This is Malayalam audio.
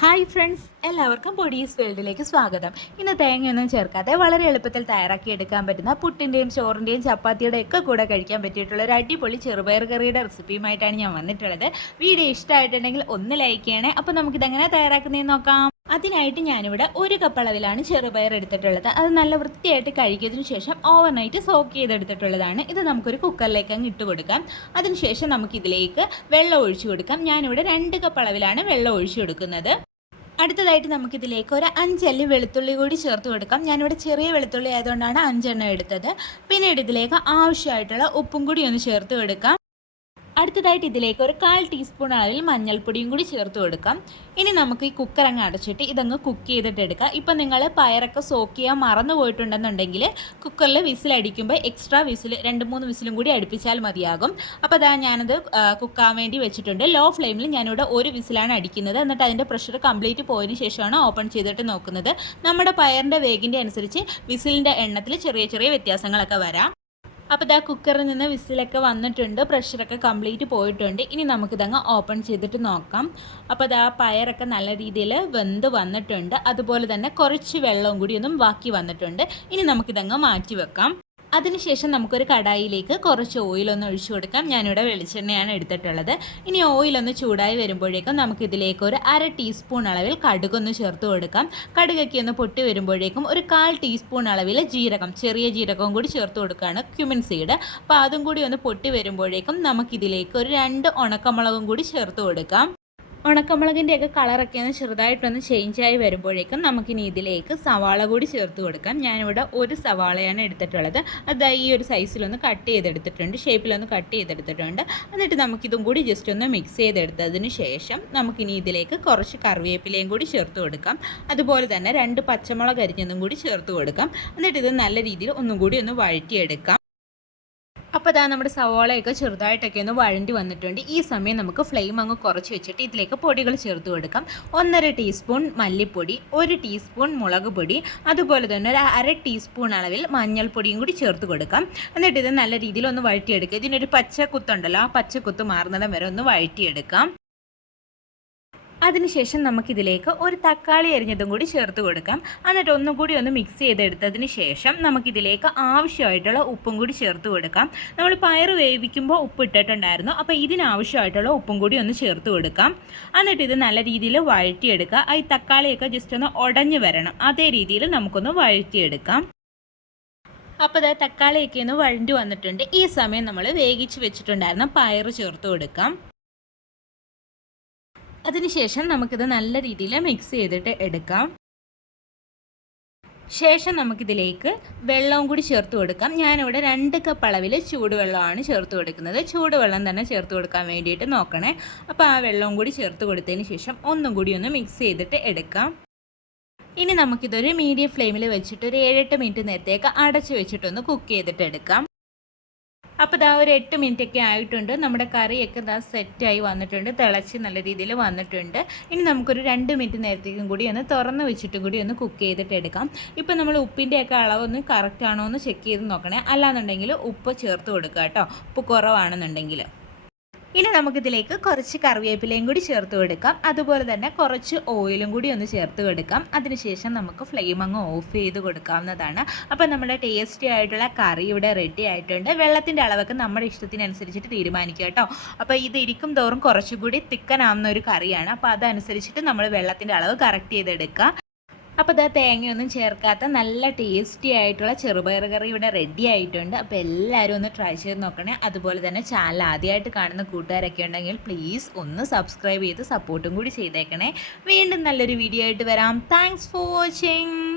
ഹായ് ഫ്രണ്ട്സ് എല്ലാവർക്കും പൊടീസ് വേൾഡിലേക്ക് സ്വാഗതം. ഇന്ന് തേങ്ങയൊന്നും ചേർക്കാതെ വളരെ എളുപ്പത്തിൽ തയ്യാറാക്കി എടുക്കാൻ പറ്റുന്ന പുട്ടിന്റെയും ചോറിന്റെയും ചപ്പാത്തിയുടെ ഒക്കെ കൂടെ കഴിക്കാൻ പറ്റിയിട്ടുള്ള ഒരു അടിപൊളി ചെറുപയർ കറിയുടെ റെസിപ്പിയുമായിട്ടാണ് ഞാൻ വന്നിട്ടുള്ളത്. വീഡിയോ ഇഷ്ടമായിട്ടുണ്ടെങ്കിൽ ഒന്ന് ലൈക്ക് ചെയ്യണേ. അപ്പോൾ നമുക്കിതെങ്ങനെ തയ്യാറാക്കുന്നതെന്ന് നോക്കാം. അതിനായിട്ട് ഞാനിവിടെ ഒരു കപ്പ് അളവിലാണ് ചെറുപയർ എടുത്തിട്ടുള്ളത്. അത് നല്ല വൃത്തിയായിട്ട് കഴുകിയതിനു ശേഷം ഓവർനൈറ്റ് സോക്ക് ചെയ്തെടുത്തിട്ടുള്ളതാണ്. ഇത് നമുക്കൊരു കുക്കറിലേക്ക് അങ്ങ് ഇട്ട് കൊടുക്കാം. അതിനുശേഷം നമുക്കിതിലേക്ക് വെള്ളം ഒഴിച്ചു കൊടുക്കാം. ഞാനിവിടെ രണ്ട് കപ്പ് അളവിലാണ് വെള്ളം ഒഴിച്ചു കൊടുക്കുന്നത്. അടുത്തതായിട്ട് നമുക്കിതിലേക്ക് ഒരു അഞ്ചല്ലി വെളുത്തുള്ളി കൂടി ചേർത്ത് കൊടുക്കാം. ഞാനിവിടെ ചെറിയ വെളുത്തുള്ളി ആയതുകൊണ്ടാണ് അഞ്ചെണ്ണം എടുത്തത്. പിന്നീട് ഇതിലേക്ക് ആവശ്യമായിട്ടുള്ള ഉപ്പും കൂടി ഒന്ന് ചേർത്ത് കൊടുക്കാം. അടുത്തതായിട്ട് ഇതിലേക്ക് ഒരു കാൽ ടീസ്പൂൺ അളവിൽ മഞ്ഞൾപ്പൊടിയും കൂടി ചേർത്ത് കൊടുക്കാം. ഇനി നമുക്ക് ഈ കുക്കർ അങ്ങ് അടച്ചിട്ട് ഇതങ്ങ് കുക്ക് ചെയ്തിട്ട് എടുക്കാം. ഇപ്പം നിങ്ങൾ പയറൊക്കെ സോക്ക് ചെയ്യാൻ മറന്നു പോയിട്ടുണ്ടെന്നുണ്ടെങ്കിൽ കുക്കറിൽ വിസിൽ അടിക്കുമ്പോൾ എക്സ്ട്രാ വിസിൽ രണ്ട് മൂന്ന് വിസിലും കൂടി അടുപ്പിച്ചാൽ മതിയാകും. അപ്പോൾ അതാ ഞാനത് കുക്കാൻ വേണ്ടി വെച്ചിട്ടുണ്ട്. ലോ ഫ്ലെയിമിൽ ഞാനിവിടെ ഒരു വിസിലാണ് അടിക്കുന്നത്. എന്നിട്ട് അതിന്റെ പ്രഷർ കംപ്ലീറ്റ് പോയതിന് ശേഷമാണ് ഓപ്പൺ ചെയ്തിട്ട് നോക്കുന്നത്. നമ്മുടെ പയറിന്റെ വേഗിന്റെ അനുസരിച്ച് വിസിലിന്റെ എണ്ണത്തിൽ ചെറിയ ചെറിയ വ്യത്യാസങ്ങളൊക്കെ വരാം. അപ്പോൾ ഇതാ കുക്കറിൽ നിന്ന് വിസിലൊക്കെ വന്നിട്ടുണ്ട്. പ്രഷറൊക്കെ കംപ്ലീറ്റ് പോയിട്ടുണ്ട്. ഇനി നമുക്കിതങ്ങ് ഓപ്പൺ ചെയ്തിട്ട് നോക്കാം. അപ്പോൾ ഇതാ പയറൊക്കെ നല്ല രീതിയിൽ വെന്ത് വന്നിട്ടുണ്ട്. അതുപോലെ തന്നെ കുറച്ച് വെള്ളവും കൂടി ഒന്നും ബാക്കി വന്നിട്ടുണ്ട്. ഇനി നമുക്കിതങ്ങ് മാറ്റി വെക്കാം. അതിനുശേഷം നമുക്കൊരു കടായിലേക്ക് കുറച്ച് ഓയിലൊന്ന് ഒഴിച്ചു കൊടുക്കാം. ഞാനിവിടെ വെളിച്ചെണ്ണയാണ് എടുത്തിട്ടുള്ളത്. ഇനി ഓയിലൊന്ന് ചൂടായി വരുമ്പോഴേക്കും നമുക്കിതിലേക്ക് ഒരു അര ടീസ്പൂൺ അളവിൽ കടുകൊന്ന് ചേർത്ത് കൊടുക്കാം. കടുകൊക്കെ ഒന്ന് പൊട്ടി വരുമ്പോഴേക്കും ഒരു കാൽ ടീസ്പൂൺ അളവിൽ ജീരകം ചെറിയ ജീരകവും കൂടി ചേർത്ത് കൊടുക്കുകയാണ് ക്യുമിൻ സീഡ് അപ്പോൾ അതും കൂടി ഒന്ന് പൊട്ടി വരുമ്പോഴേക്കും നമുക്കിതിലേക്ക് ഒരു രണ്ട് ഉണക്കമുളകും കൂടി ചേർത്ത് കൊടുക്കാം. ഉണക്കമുളകിന്റെയൊക്കെ കളറൊക്കെ ഒന്ന് ചെറുതായിട്ടൊന്ന് ചേഞ്ചായി വരുമ്പോഴേക്കും നമുക്കിനി ഇതിലേക്ക് സവാള കൂടി ചേർത്ത് കൊടുക്കാം. ഞാനിവിടെ ഒരു സവാളയാണ് എടുത്തിട്ടുള്ളത്. അത് ഈ ഒരു സൈസിലൊന്ന് കട്ട് ചെയ്തെടുത്തിട്ടുണ്ട്. ഷേപ്പിലൊന്ന് കട്ട് ചെയ്തെടുത്തിട്ടുണ്ട്. എന്നിട്ട് നമുക്കിതും കൂടി ജസ്റ്റ് ഒന്ന് മിക്സ് ചെയ്തെടുത്തതിന് ശേഷം നമുക്കിനി ഇതിലേക്ക് കുറച്ച് കറിവേപ്പിലയും കൂടി ചേർത്ത് കൊടുക്കാം. അതുപോലെ തന്നെ രണ്ട് പച്ചമുളക് അരിഞ്ഞതും കൂടി ചേർത്ത് കൊടുക്കാം. എന്നിട്ട് ഇത് നല്ല രീതിയിൽ ഒന്നും കൂടി ഒന്ന് വഴറ്റിയെടുക്കാം. അപ്പോൾ അതാ നമ്മുടെ സവോളയൊക്കെ ചെറുതായിട്ടൊക്കെ ഒന്ന് വഴണ്ടി വന്നിട്ടുണ്ട്. ഈ സമയം നമുക്ക് ഫ്ലെയിം അങ്ങ് കുറച്ച് വെച്ചിട്ട് ഇതിലേക്ക് പൊടികൾ ചേർത്ത് കൊടുക്കാം. ഒന്നര ടീസ്പൂൺ മല്ലിപ്പൊടി ഒരു ടീസ്പൂൺ മുളക് പൊടി അതുപോലെ തന്നെ ഒരു അര ടീസ്പൂൺ അളവിൽ മഞ്ഞൾപ്പൊടിയും കൂടി ചേർത്ത് കൊടുക്കാം. എന്നിട്ട് ഇത് നല്ല രീതിയിൽ ഒന്ന് വഴറ്റിയെടുക്കുക. ഇതിനൊരു പച്ചക്കുത്തുണ്ടല്ലോ ആ പച്ചക്കുത്ത് മാറുന്നിടം വരെ ഒന്ന് വഴറ്റിയെടുക്കാം. അതിനുശേഷം നമുക്കിതിലേക്ക് ഒരു തക്കാളി അരിഞ്ഞതും കൂടി ചേർത്ത് കൊടുക്കാം. എന്നിട്ട് ഒന്നും കൂടി ഒന്ന് മിക്സ് ചെയ്തെടുത്തതിന് ശേഷം നമുക്കിതിലേക്ക് ആവശ്യമായിട്ടുള്ള ഉപ്പും കൂടി ചേർത്ത് കൊടുക്കാം. നമ്മൾ പയർ വേവിക്കുമ്പോൾ ഉപ്പ് ഇട്ടിട്ടുണ്ടായിരുന്നു. അപ്പോൾ ഇതിനാവശ്യമായിട്ടുള്ള ഉപ്പും കൂടി ഒന്ന് ചേർത്ത് കൊടുക്കാം. എന്നിട്ട് ഇത് നല്ല രീതിയിൽ വഴറ്റിയെടുക്കുക. ഈ തക്കാളിയൊക്കെ ജസ്റ്റ് ഒന്ന് ഉടഞ്ഞു വരണം. അതേ രീതിയിൽ നമുക്കൊന്ന് വഴറ്റിയെടുക്കാം. അപ്പോൾ ഇതാ തക്കാളിയൊക്കെ ഒന്ന് വഴണ്ടി വന്നിട്ടുണ്ട്. ഈ സമയം നമ്മൾ വേവിച്ച് വെച്ചിട്ടുണ്ടായിരുന്ന പയർ ചേർത്ത് കൊടുക്കാം. അതിനുശേഷം നമുക്കിത് നല്ല രീതിയിൽ മിക്സ് ചെയ്തിട്ട് എടുക്കാം. ശേഷം നമുക്കിതിലേക്ക് വെള്ളവും കൂടി ചേർത്ത് കൊടുക്കാം. ഞാനിവിടെ രണ്ട് കപ്പ് അളവിൽ ചൂടുവെള്ളമാണ് ചേർത്ത് കൊടുക്കുന്നത്. ചൂടുവെള്ളം തന്നെ ചേർത്ത് കൊടുക്കാൻ വേണ്ടിയിട്ട് നോക്കണേ. അപ്പോൾ ആ വെള്ളവും കൂടി ചേർത്ത് കൊടുത്തതിന് ശേഷം ഒന്നും കൂടി ഒന്ന് മിക്സ് ചെയ്തിട്ട് എടുക്കാം. ഇനി നമുക്കിതൊരു മീഡിയം ഫ്ലെയിമിൽ വെച്ചിട്ട് ഒരു ഏഴെട്ട് മിനിറ്റ് നേരത്തേക്ക് അടച്ചു വെച്ചിട്ടൊന്ന് കുക്ക് ചെയ്തിട്ട് എടുക്കാം. അപ്പോൾ ഇതാ ഒരു എട്ട് മിനിറ്റ് ഒക്കെ ആയിട്ടുണ്ട്. നമ്മുടെ കറിയൊക്കെ ഇതാ സെറ്റായി വന്നിട്ടുണ്ട്. തിളച്ച് നല്ല രീതിയിൽ വന്നിട്ടുണ്ട്. ഇനി നമുക്കൊരു രണ്ട് മിനിറ്റ് നേരത്തേക്കും കൂടി ഒന്ന് തുറന്ന് വെച്ചിട്ടും കൂടി ഒന്ന് കുക്ക് ചെയ്തിട്ട് എടുക്കാം. ഇപ്പോൾ നമ്മൾ ഉപ്പിന്റെയൊക്കെ അളവൊന്ന് കറക്റ്റ് ആണോ എന്ന് ചെക്ക് ചെയ്ത് നോക്കണേ. അല്ലാന്നുണ്ടെങ്കിൽ ഉപ്പ് ചേർത്ത് കൊടുക്കുക കേട്ടോ. ഉപ്പ് കുറവാണെന്നുണ്ടെങ്കിൽ. ഇനി നമുക്കിതിലേക്ക് കുറച്ച് കറിവേപ്പിലയും കൂടി ചേർത്ത് കൊടുക്കാം. അതുപോലെ തന്നെ കുറച്ച് ഓയിലും കൂടി ഒന്ന് ചേർത്ത് കൊടുക്കാം. അതിനുശേഷം നമുക്ക് ഫ്ലെയിം അങ്ങ് ഓഫ് ചെയ്ത് കൊടുക്കാവുന്നതാണ്. അപ്പോൾ നമ്മുടെ ടേസ്റ്റി ആയിട്ടുള്ള കറി ഇവിടെ റെഡി ആയിട്ടുണ്ട്. വെള്ളത്തിന്റെ അളവൊക്കെ നമ്മുടെ ഇഷ്ടത്തിനനുസരിച്ചിട്ട് തീരുമാനിക്കുക കേട്ടോ. അപ്പോൾ ഇത് ഇരിക്കും തോറും കുറച്ചുകൂടി തിക്കനാവുന്ന ഒരു കറിയാണ്. അപ്പോൾ അതനുസരിച്ചിട്ട് നമ്മൾ വെള്ളത്തിന്റെ അളവ് കറക്റ്റ് ചെയ്തെടുക്കുക. അപ്പോൾ ഇതാ തേങ്ങയൊന്നും ചേർക്കാത്ത നല്ല ടേസ്റ്റി ആയിട്ടുള്ള ചെറുപയർ കറി ഇവിടെ റെഡി ആയിട്ടുണ്ട്. അപ്പോൾ എല്ലാവരും ഒന്ന് ട്രൈ ചെയ്ത് നോക്കണേ. അതുപോലെ തന്നെ ചാനൽ ആദ്യമായിട്ട് കാണുന്ന കൂട്ടുകാരൊക്കെ ഉണ്ടെങ്കിൽ പ്ലീസ് ഒന്ന് സബ്സ്ക്രൈബ് ചെയ്ത് സപ്പോർട്ടും കൂടി ചെയ്തേക്കണേ. വീണ്ടും നല്ലൊരു വീഡിയോ ആയിട്ട് വരാം. Thanks for watching